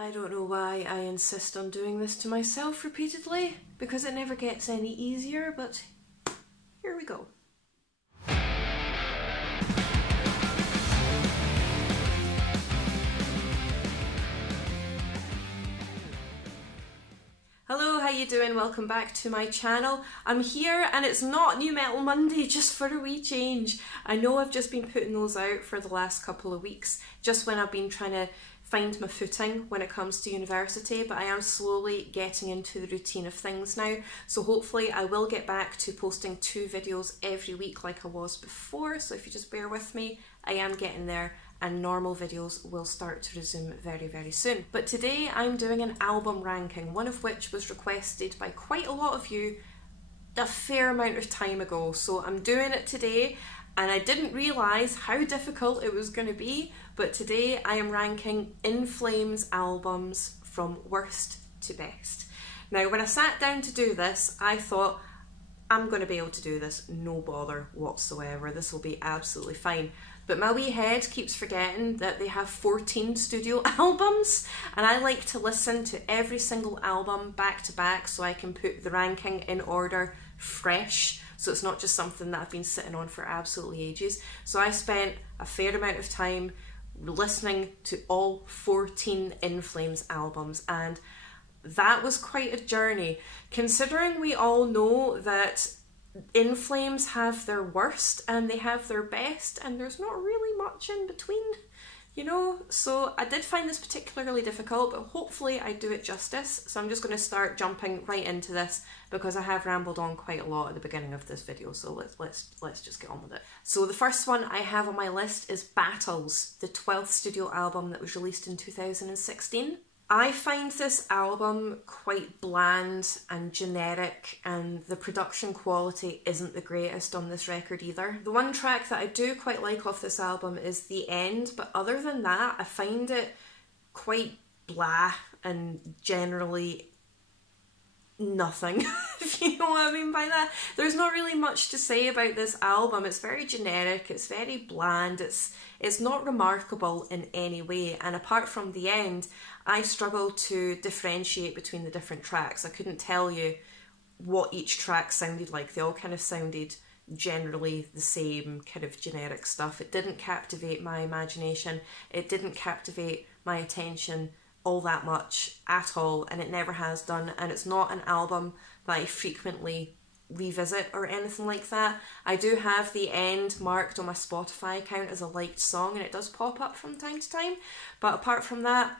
I don't know why I insist on doing this to myself repeatedly, because it never gets any easier, but here we go. Hello, how you doing? Welcome back to my channel. I'm here and it's not New Metal Monday, just for a wee change. I know I've just been putting those out for the last couple of weeks, just when I've been trying to find my footing when it comes to university, but I am slowly getting into the routine of things now, so hopefully I will get back to posting 2 videos every week like I was before, so if you just bear with me, I am getting there and normal videos will start to resume very, very soon. But today I'm doing an album ranking, one of which was requested by quite a lot of you a fair amount of time ago, so I'm doing it today. And I didn't realise how difficult it was going to be, but today I am ranking In Flames albums from worst to best. Now, when I sat down to do this, I thought, I'm going to be able to do this, no bother whatsoever, this will be absolutely fine. But my wee head keeps forgetting that they have 14 studio albums, and I like to listen to every single album back to back so I can put the ranking in order fresh. So it's not just something that I've been sitting on for absolutely ages. So I spent a fair amount of time listening to all 14 In Flames albums, and that was quite a journey, considering we all know that In Flames have their worst and they have their best, and there's not really much in between, you know? So I did find this particularly difficult, but hopefully I do it justice. So I'm just going to start jumping right into this because I have rambled on quite a lot at the beginning of this video, so let's just get on with it. So the first one I have on my list is Battles, the 12th studio album that was released in 2016. I find this album quite bland and generic, and the production quality isn't the greatest on this record either. The one track that I do quite like off this album is The End, but other than that I find it quite blah and generally nothing, if you know what I mean by that. There's not really much to say about this album. It's very generic, it's very bland, it's not remarkable in any way, and apart from The End, I struggled to differentiate between the different tracks. I couldn't tell you what each track sounded like. They all kind of sounded generally the same kind of generic stuff. It didn't captivate my imagination, it didn't captivate my attention all that much at all, and it never has done, and it's not an album that I frequently revisit or anything like that. I do have The End marked on my Spotify account as a liked song, and it does pop up from time to time, but apart from that,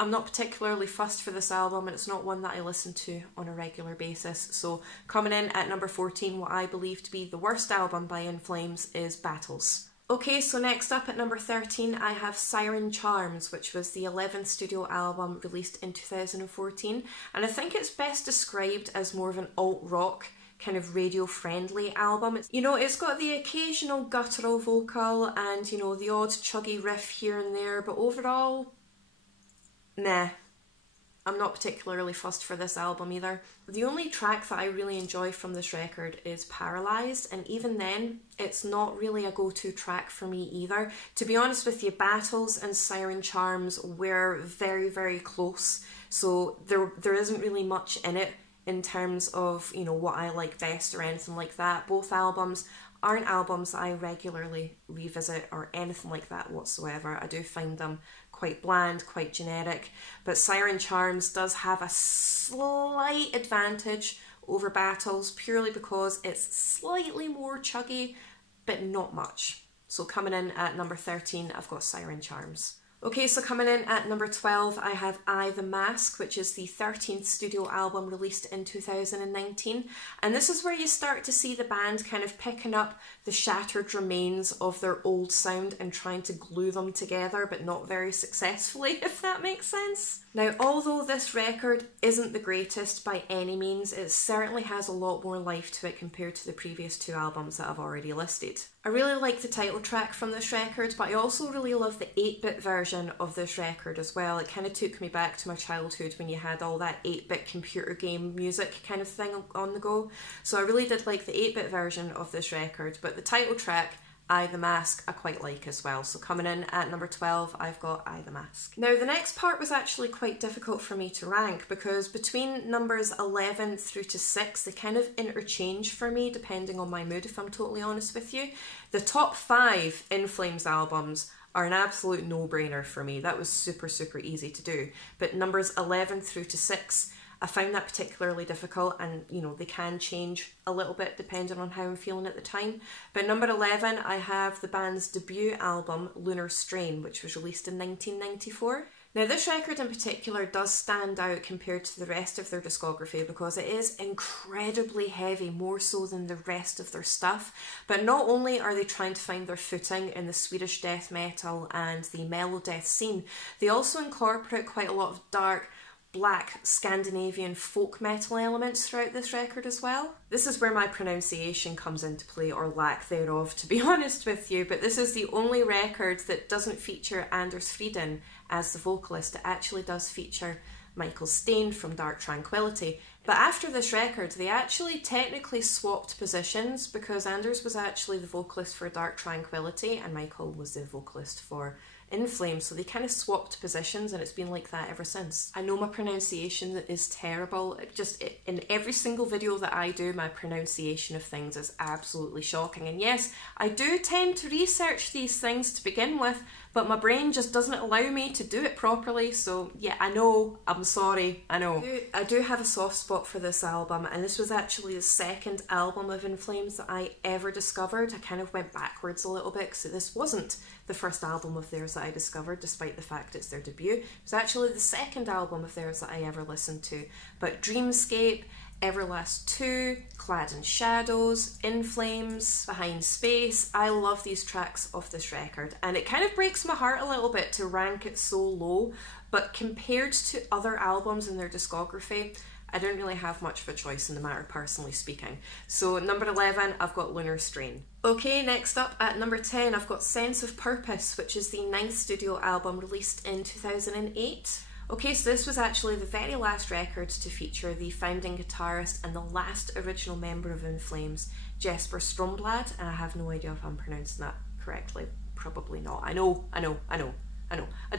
I'm not particularly fussed for this album, and it's not one that I listen to on a regular basis. So coming in at number 14, what I believe to be the worst album by In Flames is Battles. Okay, so next up at number 13 I have Siren Charms, which was the 11th studio album released in 2014, and I think it's best described as more of an alt-rock kind of radio-friendly album. It's got the occasional guttural vocal and, you know, the odd chuggy riff here and there, but overall, nah. I'm not particularly fussed for this album either. The only track that I really enjoy from this record is Paralysed, and even then, it's not really a go-to track for me either. To be honest with you, Battles and Siren Charms were very, very close, so there isn't really much in it in terms of, you know, what I like best or anything like that. Both albums aren't albums that I regularly revisit or anything like that whatsoever. I do find them quite bland, quite generic, but Siren Charms does have a slight advantage over Battles purely because it's slightly more chuggy, but not much. So coming in at number 13, I've got Siren Charms. Okay, so coming in at number 12, I have I, The Mask, which is the 13th studio album released in 2019. And this is where you start to see the band kind of picking up the shattered remains of their old sound and trying to glue them together, but not very successfully, if that makes sense. Now, although this record isn't the greatest by any means, it certainly has a lot more life to it compared to the previous 2 albums that I've already listed. I really like the title track from this record, but I also really love the 8-bit version of this record as well. It kind of took me back to my childhood when you had all that 8-bit computer game music kind of thing on the go. So I really did like the 8-bit version of this record, but the title track Eye the Mask I quite like as well. So coming in at number 12, I've got Eye the Mask. Now the next part was actually quite difficult for me to rank because between numbers 11 through to 6, they kind of interchange for me depending on my mood, if I'm totally honest with you. The top 5 In Flames albums are an absolute no-brainer for me. That was super, super easy to do. But numbers 11 through to 6, I found that particularly difficult, and you know, they can change a little bit depending on how I'm feeling at the time. But number 11, I have the band's debut album, Lunar Strain, which was released in 1994. Now this record in particular does stand out compared to the rest of their discography because it is incredibly heavy, more so than the rest of their stuff. But not only are they trying to find their footing in the Swedish death metal and the melodeath scene, they also incorporate quite a lot of dark, black Scandinavian folk metal elements throughout this record as well. This is where my pronunciation comes into play, or lack thereof, to be honest with you, but this is the only record that doesn't feature Anders Fridén as the vocalist. It actually does feature Michael Steen from Dark Tranquillity. But after this record, they actually technically swapped positions because Anders was actually the vocalist for Dark Tranquillity and Michael was the vocalist for In Flames, so they kind of swapped positions and it's been like that ever since. I know my pronunciation is terrible. In every single video that I do, my pronunciation of things is absolutely shocking. And yes, I do tend to research these things to begin with, but my brain just doesn't allow me to do it properly. So yeah, I know, I'm sorry, I know. I do have a soft spot for this album, and this was actually the second album of In Flames that I ever discovered. I kind of went backwards a little bit because this wasn't the first album of theirs that I discovered, despite the fact it's their debut. It was actually the second album of theirs that I ever listened to. But Dreamscape, Everlast 2, Clad in Shadows, In Flames, Behind Space, I love these tracks off this record, and it kind of breaks my heart a little bit to rank it so low, but compared to other albums in their discography, I don't really have much of a choice in the matter, personally speaking. So number 11, I've got Lunar Strain. Okay, next up at number 10, I've got Sense of Purpose, which is the 9th studio album released in 2008. Okay, so this was actually the very last record to feature the founding guitarist and the last original member of In Flames, Jesper Stromblad, and I have no idea if I'm pronouncing that correctly. Probably not. I know.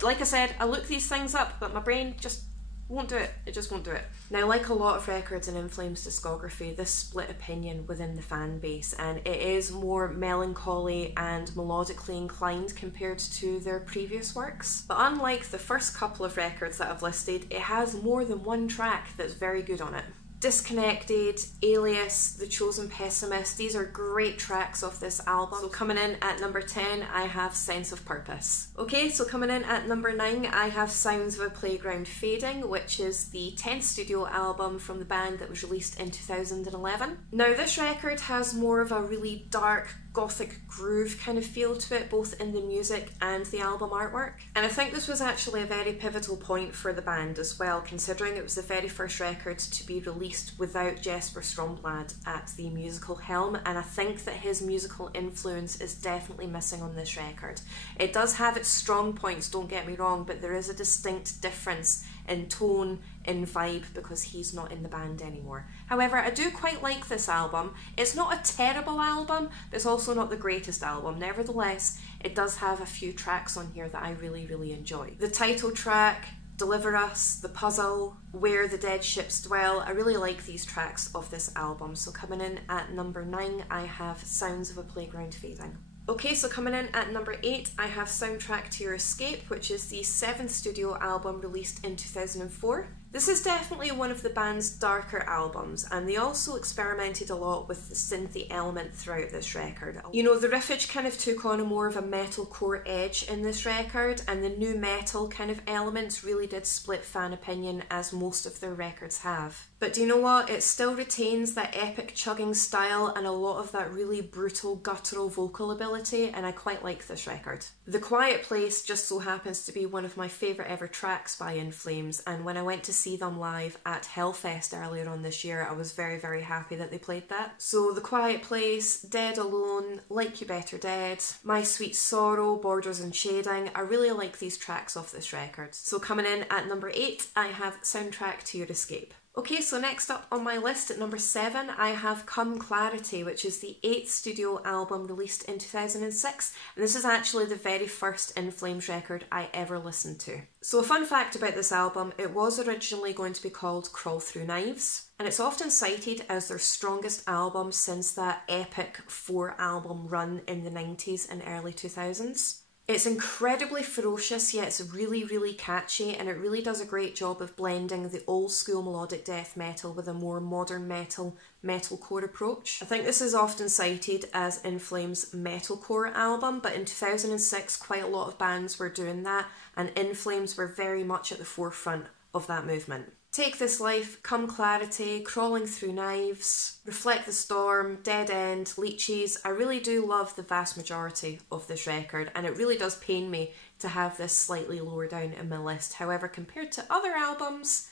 Like I said, I look these things up, but my brain just won't do it. It just won't do it. Now, like a lot of records in In Flames' discography, this split opinion within the fan base, and it is more melancholy and melodically inclined compared to their previous works. But unlike the first couple of records that I've listed, it has more than one track that's very good on it. Disconnected, Alias, The Chosen Pessimist, these are great tracks off this album. So coming in at number 10, I have Sense of Purpose. Okay, so coming in at number 9, I have Sounds of a Playground Fading, which is the 10th studio album from the band that was released in 2011. Now this record has more of a really dark, gothic groove kind of feel to it, both in the music and the album artwork. And I think this was actually a very pivotal point for the band as well, considering it was the very first record to be released without Jesper Stromblad at the musical helm, and I think that his musical influence is definitely missing on this record. It does have its strong points, don't get me wrong, but there is a distinct difference in tone, in vibe, because he's not in the band anymore. However, I do quite like this album. It's not a terrible album, but it's also not the greatest album. Nevertheless, it does have a few tracks on here that I really, really enjoy. The title track, Deliver Us, The Puzzle, Where the Dead Ships Dwell, I really like these tracks of this album. So coming in at number 9, I have Sounds of a Playground Fading. Okay, so coming in at number 8, I have Soundtrack to Your Escape, which is the 7th studio album released in 2004. This is definitely one of the band's darker albums, and they also experimented a lot with the synthy element throughout this record. You know, the riffage kind of took on a more of a metalcore edge in this record, and the new metal kind of elements really did split fan opinion, as most of their records have. But do you know what? It still retains that epic chugging style and a lot of that really brutal guttural vocal ability, and I quite like this record. The Quiet Place just so happens to be one of my favourite ever tracks by In Flames, and when I went to see them live at Hellfest earlier on this year, I was very, very happy that they played that. So The Quiet Place, Dead Alone, Like You Better Dead, My Sweet Sorrow, Borders and Shading, I really like these tracks off this record. So coming in at number 8, I have Soundtrack to Your Escape. Okay, so next up on my list at number 7, I have Come Clarity, which is the 8th studio album released in 2006, and this is actually the very first In Flames record I ever listened to. So a fun fact about this album, it was originally going to be called Crawl Through Knives, and it's often cited as their strongest album since that epic 4-album run in the 90s and early 2000s. It's incredibly ferocious, yet it's really, really catchy, and it really does a great job of blending the old school melodic death metal with a more modern metalcore approach. I think this is often cited as In Flames' metalcore album, but in 2006 quite a lot of bands were doing that, and In Flames were very much at the forefront of that movement. Take This Life, Come Clarity, Crawling Through Knives, Reflect the Storm, Dead End, Leeches. I really do love the vast majority of this record, and it really does pain me to have this slightly lower down in my list. However, compared to other albums,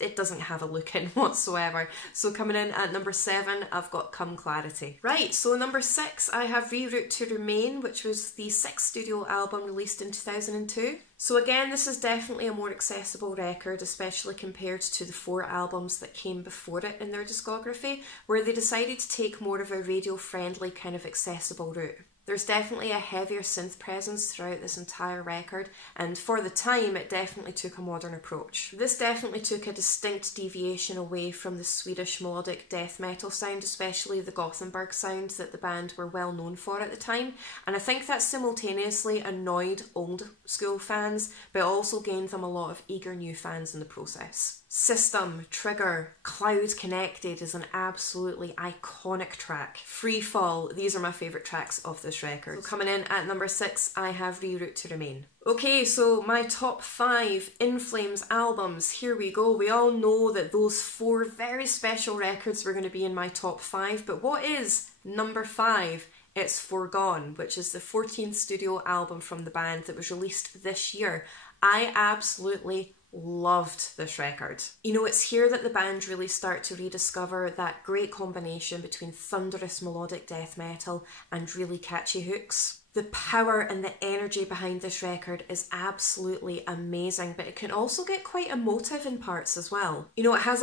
it doesn't have a look in whatsoever. So coming in at number 7, I've got Come Clarity. Right, so number 6, I have Reroute to Remain, which was the 6th studio album released in 2002. So again, this is definitely a more accessible record, especially compared to the 4 albums that came before it in their discography, where they decided to take more of a radio-friendly kind of accessible route. There's definitely a heavier synth presence throughout this entire record, and for the time it definitely took a modern approach. This definitely took a distinct deviation away from the Swedish melodic death metal sound, especially the Gothenburg sound that the band were well known for at the time, and I think that simultaneously annoyed old school fans, but also gained them a lot of eager new fans in the process. System, Trigger, Cloud Connected is an absolutely iconic track. Free Fall, these are my favourite tracks of this record. So coming in at number 6, I have Reroute to Remain. Okay, so my top 5 In Flames albums, here we go. We all know that those 4 very special records were going to be in my top 5, but what is number 5? It's Forgone, which is the 14th studio album from the band that was released this year. I absolutely loved this record. You know, it's here that the band really start to rediscover that great combination between thunderous melodic death metal and really catchy hooks. The power and the energy behind this record is absolutely amazing, but it can also get quite emotive in parts as well. You know, it has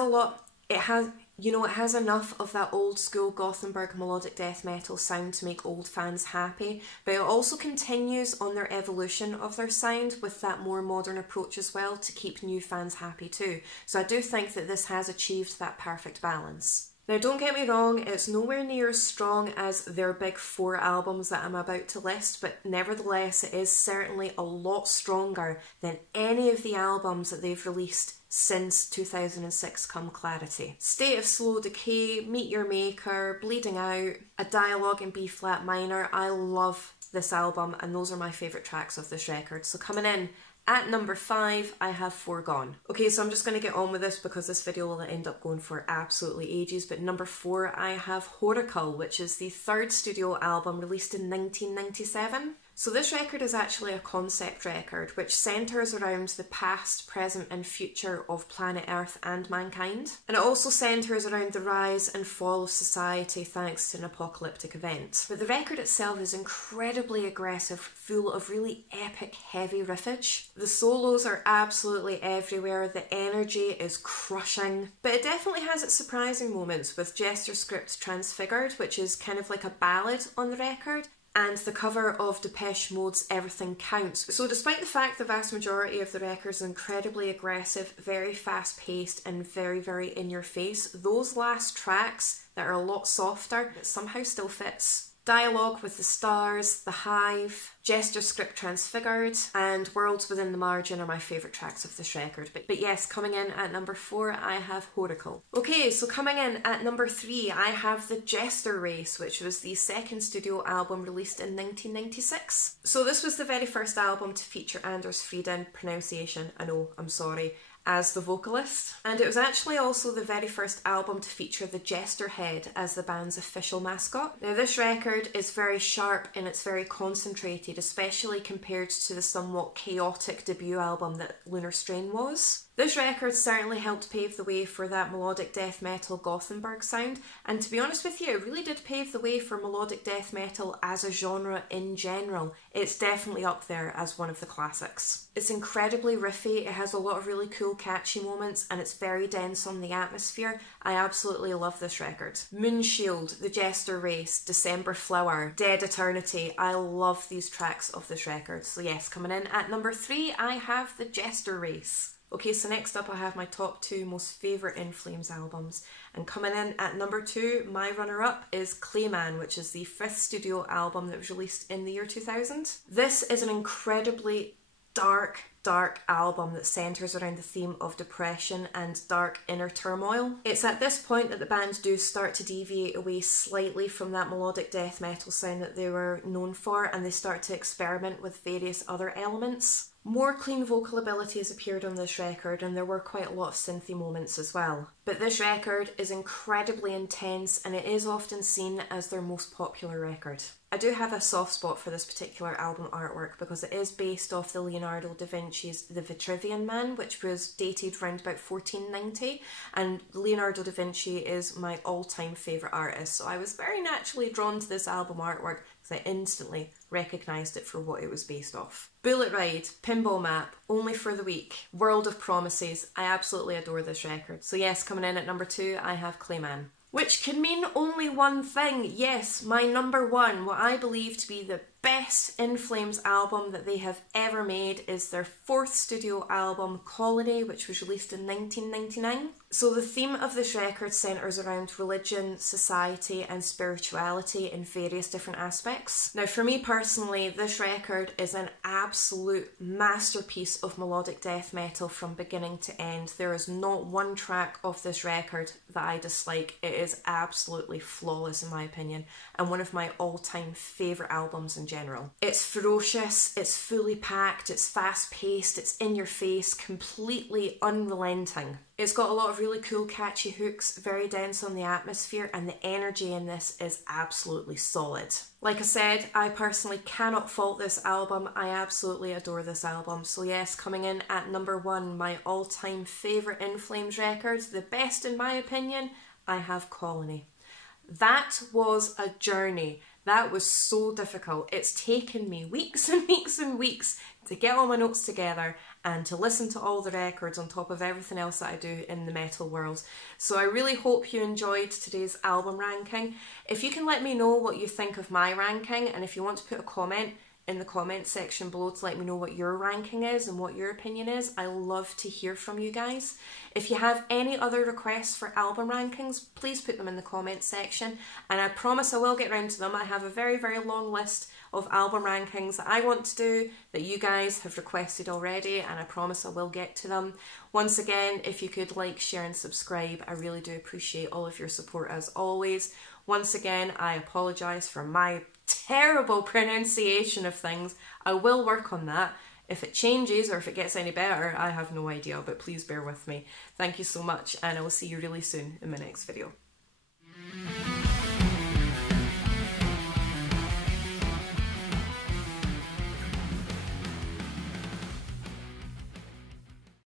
enough of that old school Gothenburg melodic death metal sound to make old fans happy, but it also continues on their evolution of their sound with that more modern approach as well to keep new fans happy too. So I do think that this has achieved that perfect balance. Now don't get me wrong, it's nowhere near as strong as their big 4 albums that I'm about to list, but nevertheless it is certainly a lot stronger than any of the albums that they've released since 2006 Come Clarity. State of Slow Decay, Meet Your Maker, Bleeding Out, A Dialogue in B flat minor. I love this album and those are my favourite tracks of this record. So coming in at number 5, I have Forgone. Okay, so I'm just going to get on with this because this video will end up going for absolutely ages, but number 4, I have Horal, which is the 3rd studio album released in 1997. So this record is actually a concept record which centres around the past, present and future of planet Earth and mankind. And it also centres around the rise and fall of society thanks to an apocalyptic event. But the record itself is incredibly aggressive, full of really epic heavy riffage. The solos are absolutely everywhere, the energy is crushing, but it definitely has its surprising moments with Jester Script Transfigured, which is kind of like a ballad on the record, and the cover of Depeche Mode's Everything Counts. So despite the fact the vast majority of the record is incredibly aggressive, very fast paced and very, very in your face, those last tracks that are a lot softer, it somehow still fits. Dialogue with the Stars, The Hive, Jester Script Transfigured, and Worlds Within the Margin are my favourite tracks of this record. But yes, coming in at number 4, I have Horal. Okay, so coming in at number 3, I have the Jester Race, which was the 2nd studio album released in 1996. So this was the very first album to feature Anders Frieden, pronunciation, I know, I'm sorry, as the vocalist, and it was actually also the very first album to feature the Jester head as the band's official mascot. Now this record is very sharp and it's very concentrated, especially compared to the somewhat chaotic debut album that Lunar Strain was. This record certainly helped pave the way for that melodic death metal Gothenburg sound, and to be honest with you, it really did pave the way for melodic death metal as a genre in general. It's definitely up there as one of the classics. It's incredibly riffy, it has a lot of really cool catchy moments, and it's very dense on the atmosphere. I absolutely love this record. Moonshield, The Jester Race, December Flower, Dead Eternity, I love these tracks of this record. So yes, coming in at number 3, I have The Jester Race. Okay, so next up I have my top 2 most favourite In Flames albums, and coming in at number 2, my runner-up is Clayman, which is the 5th studio album that was released in the year 2000. This is an incredibly dark album that centres around the theme of depression and dark inner turmoil. It's at this point that the band do start to deviate away slightly from that melodic death metal sound that they were known for, and they start to experiment with various other elements. More clean vocal abilities appeared on this record, and there were quite a lot of synthy moments as well. But this record is incredibly intense, and it is often seen as their most popular record. I do have a soft spot for this particular album artwork because it is based off the Leonardo da Vinci's The Vitruvian Man, which was dated around about 1490, and Leonardo da Vinci is my all-time favourite artist, so I was very naturally drawn to this album artwork because I instantly recognised it for what it was based off. Bullet Ride, Pinball Map, Only for the Weak, World of Promises, I absolutely adore this record. So yes, coming in at number 2, I have Clayman. Which can mean only one thing. Yes, my number 1, what I believe to be the best In Flames album that they have ever made, is their 4th studio album, Colony, which was released in 1999. So the theme of this record centres around religion, society and spirituality in various different aspects. Now for me personally, this record is an absolute masterpiece of melodic death metal from beginning to end. There is not one track of this record that I dislike. It is absolutely flawless in my opinion, and one of my all-time favourite albums in general. It's ferocious, it's fully packed, it's fast-paced, it's in your face, completely unrelenting. It's got a lot of really cool catchy hooks, very dense on the atmosphere, and the energy in this is absolutely solid. Like I said, I personally cannot fault this album. I absolutely adore this album. So yes, coming in at number 1, my all-time favourite In Flames record, the best in my opinion, I have Colony. That was a journey. That was so difficult. It's taken me weeks and weeks and weeks to get all my notes together and to listen to all the records on top of everything else that I do in the metal world. So I really hope you enjoyed today's album ranking. If you can let me know what you think of my ranking, and if you want to put a comment in the comment section below to let me know what your ranking is and what your opinion is, I love to hear from you guys. If you have any other requests for album rankings, please put them in the comment section, and I promise I will get round to them. I have a very, very long list of album rankings that I want to do that you guys have requested already, and I promise I will get to them. Once again, if you could like, share and subscribe, I really do appreciate all of your support as always. Once again, I apologise for my terrible pronunciation of things. I will work on that. If it changes or if it gets any better, I have no idea, but please bear with me. Thank you so much, and I will see you really soon in my next video.